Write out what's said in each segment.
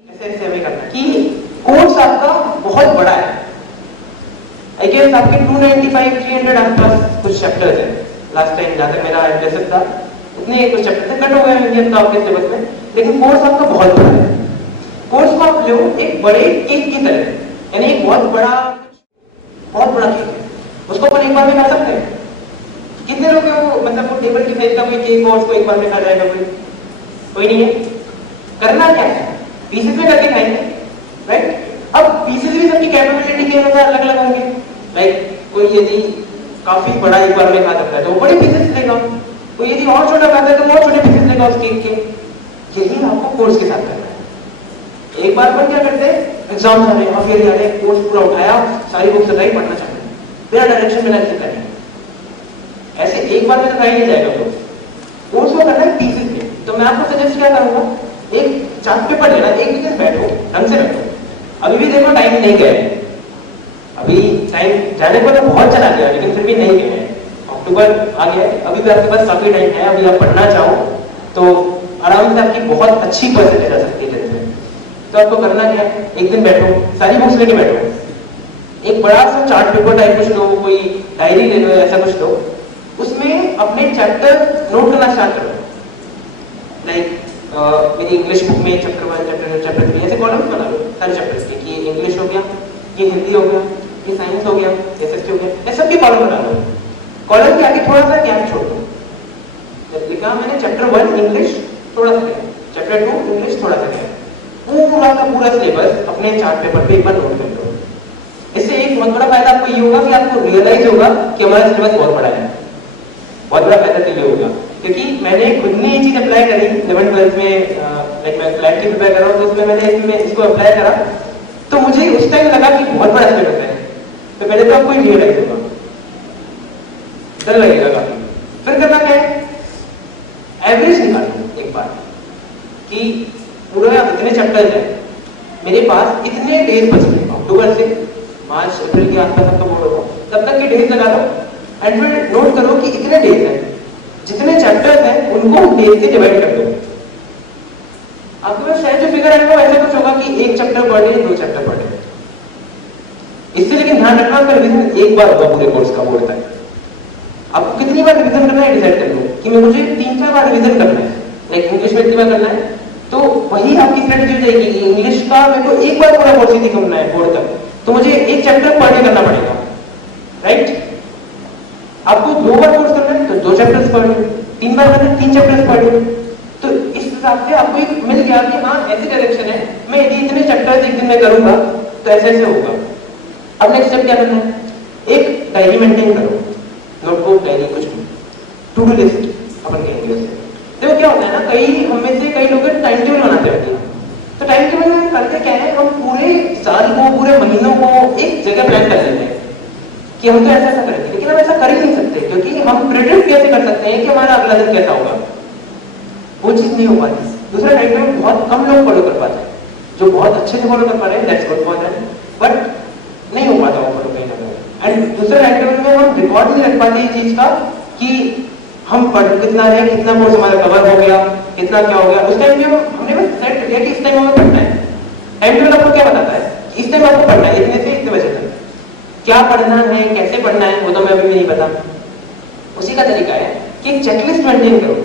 ऐसे हमें करना कि कोर्स आपका बहुत बड़ा है। आई गेस आपके 295 300 आसपास कुछ चैप्टर्स हैं। लास्ट टाइम जहाँ तक मेरा इंटरेस्ट था उतने कुछ चैप्टर थे, कट हो गए इंडियन का आपके सिलेबस में, लेकिन कोर्स आपका बहुत बड़ा है। कोर्स को आप लो एक बड़े केक की तरह, यानी एक बहुत बड़ा केक है, उसको अपन एक बार में खा सकते हैं। कितने लोग हैं वो, मतलब वो टेबल की साइज का कोई केक और उसको एक बार में खा जाएगा? कोई नहीं है। करना क्या है, पीसेस में करके खाएंगे, राइट? अब पीसेस भी सबकी कैपेबिलिटी के अनुसार अलग अलग होंगे। लाइक कोई यदि काफी बड़ा एक बार में खा सकता है तो वो बड़े पीसेस लेगा, कोई यदि और छोटा खाता है तो वो छोटे पीसेस लेगा उस केक के। यही आपको कोर्स के साथ करना है। एक बार पर क्या करते हैं, एग्जाम आ रहे हैं और फिर यार कोर्स पूरा उठाया, सारी बुक्स लगाई, पढ़ना चाहते हैं, बिना डायरेक्शन बिना किसी करेंगे, ऐसे एक बार में तो नहीं जाएगा। तो कोर्स को करना है पीसेस में। तो मैं आपको सजेस्ट क्या करूंगा, एक चार्ट पेपर लेना, एक दिन बैठो, ढंग से बैठो। अभी भी देखो टाइम नहीं गए, अभी टाइम जाने को तो बहुत चला गया, लेकिन फिर भी नहीं गए। अक्टूबर आ गया है, अभी भी आपके पास काफी टाइम है। अभी आप पढ़ना चाहो तो आराम से आपकी बहुत अच्छी परसेंटेज आ सकती है में। तो आपको करना क्या है, एक दिन बैठो, सारी बुक्स लेके बैठो, एक बड़ा सा चार्ट पेपर टाइप कुछ लो, कोई डायरी ले लो, ऐसा कुछ लो, उसमें अपने चैप्टर नोट करना स्टार्ट करो। लाइक मेरी इंग्लिश बुक में चैप्टर 1 चैप्टर 2 चैप्टर 3 ऐसे कॉलम्स बना लो सारे चैप्टर्स के, कि इंग्लिश हो गया, ये हिंदी हो गया, ये साइंस हो गया, एसएसटी हो गया, ऐसे सबके कॉलम बना लो। कॉलम के आगे थोड़ा सा गैप छोड़ दो। जब लिखा मैंने चैप्टर 1 इंग्लिश थोड़ा सा गैप, चैप्टर 2 इंग्लिश थोड़ा सा गैप, पूरा का पूरा सिलेबस अपने चार्ट पेपर पे एक बार नोट कर लो। इससे एक बहुत बड़ा फायदा आपको ये होगा कि आपको रियलाइज होगा कि हमारा सिलेबस बहुत बड़ा है। बहुत बड़ा फायदा तो ये होगा, क्योंकि मैंने खुद ने ये चीज अप्लाई करी 11th-12th में, लाइक मैं फ्लैट की प्रिपेयर कर रहा हूँ तो उसमें मैंने इसको अप्लाई करा, तो मुझे उस टाइम लगा कि बहुत बड़ा सिलेबस है। तो पहले तो आपको रियलाइज होगा, डर लगेगा काफी। फिर करना क्या है, एवरेज निकालो एक बार कि पूरा इतने चैप्टर है, मेरे पास इतने डेज बच गए, अक्टूबर से मार्च अप्रैल के आसपास आपका बोर्ड होगा, तब तक के डेज लगा लो एंड फिर नोट करो कि इतने डेज हैं, जितने चैप्टर्स हैं उनको डेज से डिवाइड कर दो। आपके पास शायद जो फिगर आएगा ऐसा कुछ होगा कि एक चैप्टर पढ़ डे, 2 चैप्टर पढ़ डे। इससे लेकिन ध्यान रखना आपका रिवीजन एक बार होगा पूरे कोर्स का बोर्ड तक। आपको कितनी बार रिवीजन करना है डिसाइड कर लो कि मैं मुझे 3-4 बार रिवीजन करना है, लाइक इंग्लिश में इतनी बार करना है, तो वही आपकी स्ट्रेटजी हो जाएगी कि इंग्लिश का मेरे को एक बार पूरा कोर्स ही करना है बोर्ड तक, तो मुझे एक चैप्टर पढ़ के करना पड़ेगा, राइट? आपको 2 बार कोर्स करना है तो 2 चैप्टर्स पढ़िए, 3 बार करना है 3 चैप्टर्स पढ़िए। तो इस हिसाब से आपको एक मिल गया कि हाँ ऐसी डायरेक्शन है, मैं यदि इतने चैप्टर्स एक दिन में करूंगा तो ऐसे ऐसे होगा। अब नेक्स्ट स्टेप क्या करना है, एक डायरी मेंटेन करो, नोटबुक डायरी कुछ भी, टू डू लिस्ट अपन कहेंगे उसे। देखो क्या होता है ना, कई हमें से कई लोग टाइम टेबल बनाते रहते हैं, तो टाइम टेबल में करते क्या है, हम पूरे साल को पूरे महीनों को एक जगह प्लान कर लेते हैं कि हम तो ऐसा ऐसा करेंगे, लेकिन हम ऐसा कर ही नहीं सकते, क्योंकि हम प्रेडिक्ट कैसे कर सकते हैं कि हमारा अगला दिन कैसा होगा, वो चीज नहीं हो पाती। दूसरा टाइम टेबल बहुत कम लोग फॉलो कर पाते हैं, जो बहुत अच्छे से फॉलो कर पा रहे हैं that's good for them, but नहीं हो पाता वो फॉलो कहीं ना कहीं। एंड दूसरे टाइम टेबल में हम रिकॉर्ड नहीं रख पाते इस चीज का कि हम पढ़ कितना है, कितना कोर्स हमारा कवर हो गया, कितना क्या हो गया। उस टाइम पे हमने बस सेट कर लिया कि इस टाइम हमें पढ़ना है। टाइम टेबल आपको क्या बताता है, इस टाइम आपको पढ़ना है इतने से इतने बजे तक, क्या पढ़ना है, कैसे पढ़ना है, वो तो मैं अभी भी नहीं बता। उसी का तरीका है कि एक चेकलिस्ट मेंटेन करो,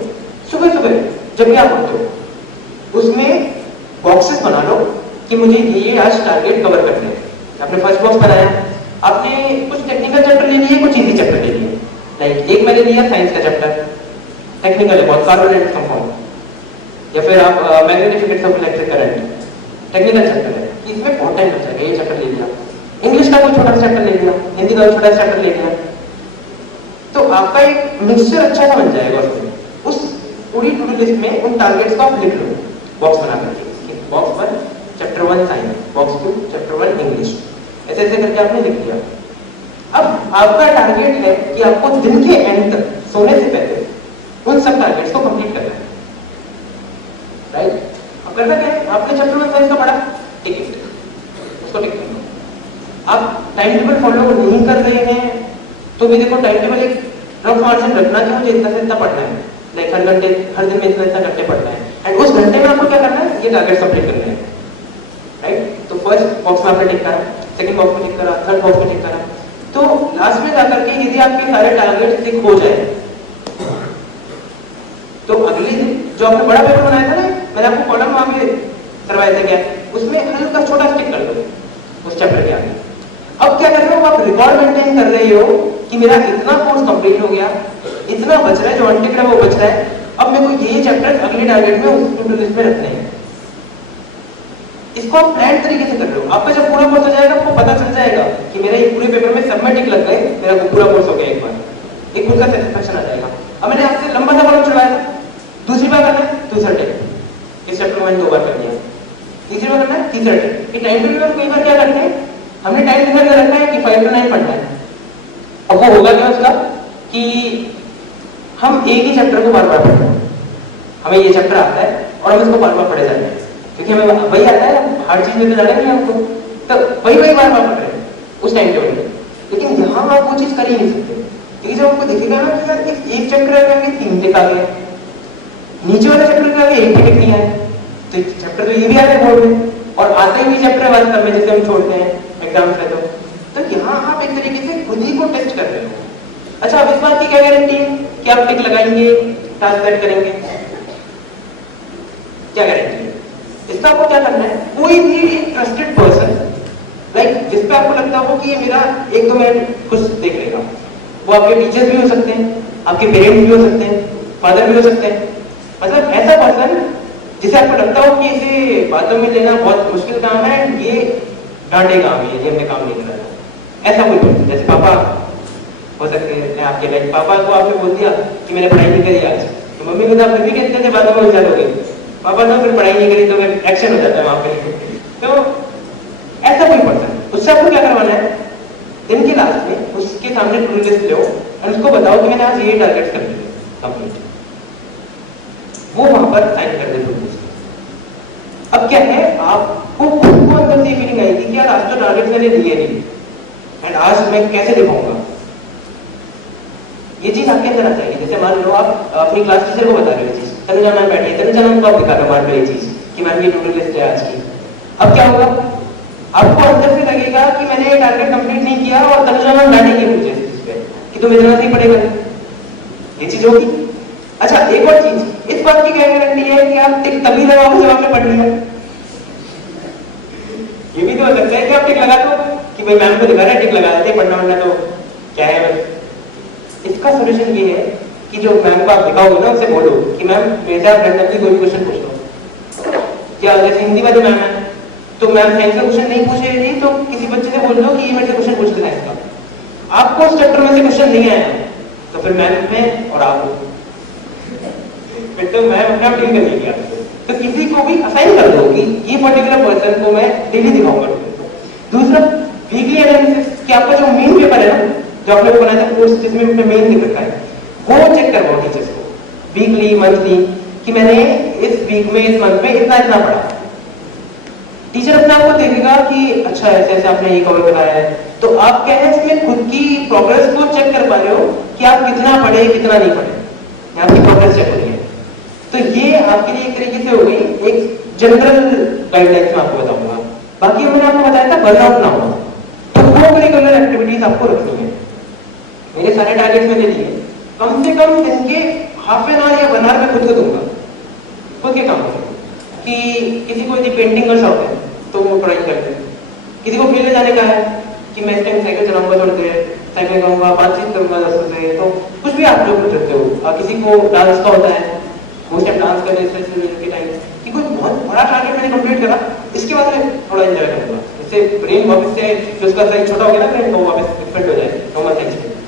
सुबह सुबह जब भी आप उठते हो उसमें बॉक्सेस बना लो कि मुझे ये आज टारगेट कवर करने हैं। आपने फर्स्ट बॉक्स बनाया, आपने कुछ टेक्निकल चैप्टर ले लिए, कुछ इजी चैप्टर ले लिए। लाइक एक मैंने लिया साइंस का चैप्टर, टेक्निकल है बहुत, कार्बोनेटेड कंपाउंड, या फिर आप magnetic of electric current, technical chapter है, इसमें बहुत टाइम लग जाएगा, ये चैप्टर ले लिया। इंग्लिश का कोई छोटा सा चैप्टर ले लिया, हिंदी का छोटा सा चैप्टर ले लिया, तो आपका एक मिक्सचर अच्छा सा बन जाएगा उसमें। उस पूरी टू डू लिस्ट में उन टारगेट्स को आप लिख लो बॉक्स बना करके, box 1 chapter 1 science, box 2 chapter 1 English, ऐसे ऐसे करके आपने लिख लिया। अब आपका टारगेट है कि आपको दिन के एंड तक सोने से पहले उन सब टारगेट्स को कंप्लीट करना है, राइट? अब करना क्या है, आपने चैप्टर 1 साइंस का पढ़ा, टिक उसको टिक करना। आप टाइम टेबल फॉलो नहीं कर रहे हैं तो भी देखो टाइम टेबल एक रफ मार्जिन रखना कि मुझे इतना से इतना पढ़ना है, लाइक हर घंटे हर दिन में इतना इतना घंटे पढ़ना है, एंड उस घंटे में आपको क्या करना है, ये टारगेट कंप्लीट करना है। फर्स्ट बॉक्स में आपने टिक करा, सेकंड बॉक्स में टिक करा, थर्ड बॉक्स में टिक करा, तो लास्ट में जाकर के यदि आपके सारे टारगेट टिक हो जाए तो अगले दिन जो आपने बड़ा पेपर बनाया था ना, मैंने आपको कॉलम वहां पे करवाया था क्या, उसमें हल्का छोटा टिक कर दो उस चैप्टर के आगे। अब क्या कर रहे हो, आप रिकॉर्ड मेंटेन कर रहे हो कि मेरा इतना कोर्स कंप्लीट हो गया, इतना बच रहा है, जो अनटिक्ड है वो बच रहा है, अब मेरे को ये चैप्टर अगले टारगेट में उस टू डू लिस्ट में रखने हैं। इसको आप प्लान तरीके से कर रहे हो। आपका जब पूरा कोर्स हो जाएगा आपको पता चल जाएगा कि मेरा ये पूरे पेपर में सब में टिक लग गए, मेरा पूरा कोर्स हो गया, एक बार एक खुद का सेटिस्फैक्शन आ जाएगा। अब मैंने आपसे लंबा सा कॉलम चढ़ाया था, दूसरी बार करना है दूसरा टिक, इस चैप्टर में मैंने 2 बार कर दिया, तीसरी बार करना है तीसरा टिक। ये टाइम टेबल में कई बार क्या करते हैं, हमने टाइम डिसाइड कर रखा है कि 5 to 9 पढ़ना है। अब वो होगा क्या उसका कि हम एक ही चैप्टर को बार बार पढ़ते हैं, हमें ये चैप्टर आता है और हम इसको बार बार पढ़े जाते हैं क्योंकि हमें वही आता है, हर चीज में तो जाने नहीं हमको, तो वही बार बार पढ़ रहे हैं उस टाइम टेबल में। लेकिन यहाँ आप वो चीज कर ही नहीं सकते, क्योंकि जब आपको दिखेगा ना कि यार एक चैप्टर के आगे 3 टिक आ गए, नीचे वाले चैप्टर के आगे 1 टिक नहीं आया, तो चैप्टर तो ये भी आ गए बोर्ड में, और आते हुए चैप्टर वास्तव में जैसे हम छोड़ते हैं एग्जाम्स में, तो यहाँ आप एक तरीके से खुद ही को टेस्ट कर रहे हो। अच्छा, अब इस बात की क्या गारंटी है कि आप टिक लगाएंगे, टास्क सेट करेंगे, क्या गारंटी है? इसका आपको क्या करना है, कोई भी एक ट्रस्टेड पर्सन लाइक जिस पे आपको लगता हो कि ये मेरा 1-2 मिनट कुछ देख लेगा, वो आपके टीचर्स भी हो सकते हैं, आपके पेरेंट्स भी हो सकते हैं, फादर भी हो सकते हैं, मतलब ऐसा पर्सन जिसे आपको लगता हो कि इसे बातों में लेना बहुत मुश्किल काम है, ये डांटेगा हमें यदि हमने काम नहीं करा, ऐसा कोई पर्सन, जैसे पापा हो सकते हैं आपके लाइक, पापा को आपने बोल दिया कि मैंने पढ़ाई नहीं करी आज, तो मम्मी को तो आप भी कहते थे बातों में उलझा लोगे, पापा तो फिर पढ़ाई नहीं करी तो फिर एक्शन हो जाता है वहां पे। तो ऐसा कोई पर्सन, उससे आपको क्या करवाना है, दिन के लास्ट में उसके सामने टू डू लिस्ट लो और उसको बताओ कि मैंने आज ये टारगेट्स कर लिए कंप्लीट, वो वहां पर साइन कर दे टू डू लिस्ट। अब क्या है, आपको खुद को अंदर से फीलिंग आएगी कि यार आज तो टारगेट्स मैंने दिए नहीं एंड आज मैं कैसे दे पाऊंगा, ये चीज आपके अंदर आ जाएगी। जैसे मान लो आप अपनी क्लास टीचर को बता रहे हो चीज, तनुजा मैम बैठी है, तनुजा मैम को आप दिखा रहे हो मान लो ये चीज कि मैम ये टू डू लिस्ट है आज की, अब क्या होगा, आपको अंदर से लगेगा कि मैंने ये टारगेट कंप्लीट नहीं किया और तनुजा मैम डांटेंगी मुझे इस पे कि तुम इतना नहीं पढ़ेगा, ये चीज होगी। अच्छा, एक और चीज, इस बात की क्या गारंटी है कि आप टिक तभी लगाओगे जब आपने पढ़ लिया, ये भी तो हो सकता है कि आप टिक लगा दो कि भाई मैम को दिखा रहे हैं टिक लगा देते, पढ़ना वढ़ना तो क्या है बस। इसका सोल्यूशन ये है कि जो मैम को आप दिखाओगे ना उससे बोलो कि मैम मेरे से आप रैंडमली कोई भी क्वेश्चन पूछ लो, या जैसे हिंदी वाले मैम है तो मैम साइंस का क्वेश्चन नहीं पूछ रही थी तो किसी बच्चे से बोल लो कि ये मेरे से क्वेश्चन पूछ लेना इसका, आपको उस चैप्टर में से क्वेश्चन नहीं आया तो फिर मैम में और आप फिर तो मैम अपने आप डील कर लेगी आपको, तो किसी को भी असाइन कर दो कि ये पर्टिकुलर पर्सन को मैं डेली दिखाऊंगा। दूसरा, वीकली एनालिसिस, कि आपका जो मेन पेपर है ना, जो आपने बनाया था कोर्स जिसमें अपने मेन लिख रखा है, वो चेक करवाओ टीचर्स को वीकली मंथली कि मैंने इस वीक में इस मंथ में इतना इतना पढ़ा। टीचर अपने आप को देखेगा कि अच्छा ऐसे ऐसे आपने ये कवर कराया है, तो आप क्या है इसमें खुद की प्रोग्रेस को चेक कर पा रहे हो कि आप कितना पढ़े कितना नहीं पढ़े, आपकी प्रोग्रेस चेक हो रही है। तो ये आपके लिए एक तरीके से हो गई एक जनरल गाइडलाइंस में आपको बताऊंगा। बाकी मैंने आपको बताया था बर्नआउट ना हो, तो वो करिकुलर एक्टिविटीज आपको रखनी है। मेरे सारे टारगेट्स मैंने दिए, कम से कम दिन के हाफ एन आवर या 1 आवर में खुद को दूंगा, खुद के काम को, कि किसी को यदि पेंटिंग का शौक है तो वो पढ़ाई कर ले, किसी को खेलने जाने का है कि मैं इस टाइम साइकिल चलाऊंगा थोड़ी देर, साइकिल करूंगा, बातचीत करूंगा दोस्तों से, तो कुछ भी आप लोग करते हो। किसी को डांस का होता है, वो टाइम डांस करने के टाइम कि कुछ बहुत बड़ा टारगेट मैंने कंप्लीट करा, इसके बाद मैं थोड़ा एंजॉय करूंगा, इससे ब्रेन वापस से जो उसका साइज छोटा हो गया ना ब्रेन, वो वापस फिट हो जाए नॉर्मल साइज में।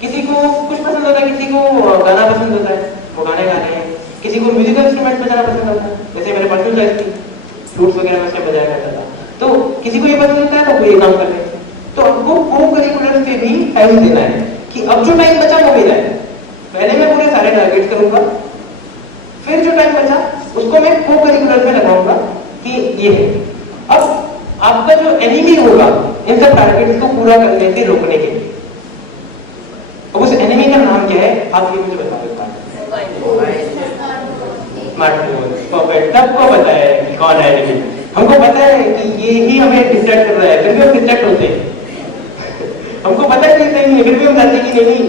किसी को कुछ पसंद होता है, किसी को गाना पसंद होता है, वो गाने गा रहे हैं, किसी को म्यूजिकल इंस्ट्रूमेंट बजाना पसंद होता है, जैसे मेरे पर्सनल चॉइस थी, फ्लूट्स वगैरह मैं बजाया करता था, तो किसी को ये पसंद होता है तो वो ये काम कर रहे हैं। तो आपको को करिकुलर से भी टाइम देना है कि अब जो टाइम बचा वो मेरा है, पहले मैं पूरे सारे टारगेट करूंगा, फिर जो टाइम बचा उसको मैं को करिकुलर में लगाऊंगा कि ये है। अब आपका जो एनिमी होगा इन सब टारगेट्स को पूरा करने से रोकने के लिए, अब उस एनिमी का नाम क्या है आप ये मुझे बता देता हूँ। स्मार्टफोन, परफेक्ट, सबको पता है कि कौन है एनिमी। हमको पता है कि ये ही हमें डिस्ट्रैक्ट कर रहा है, फिर भी हम डिस्ट्रैक्ट होते हैं। हमको पता है कि नहीं है, फिर भी हम जाते हैं कि नहीं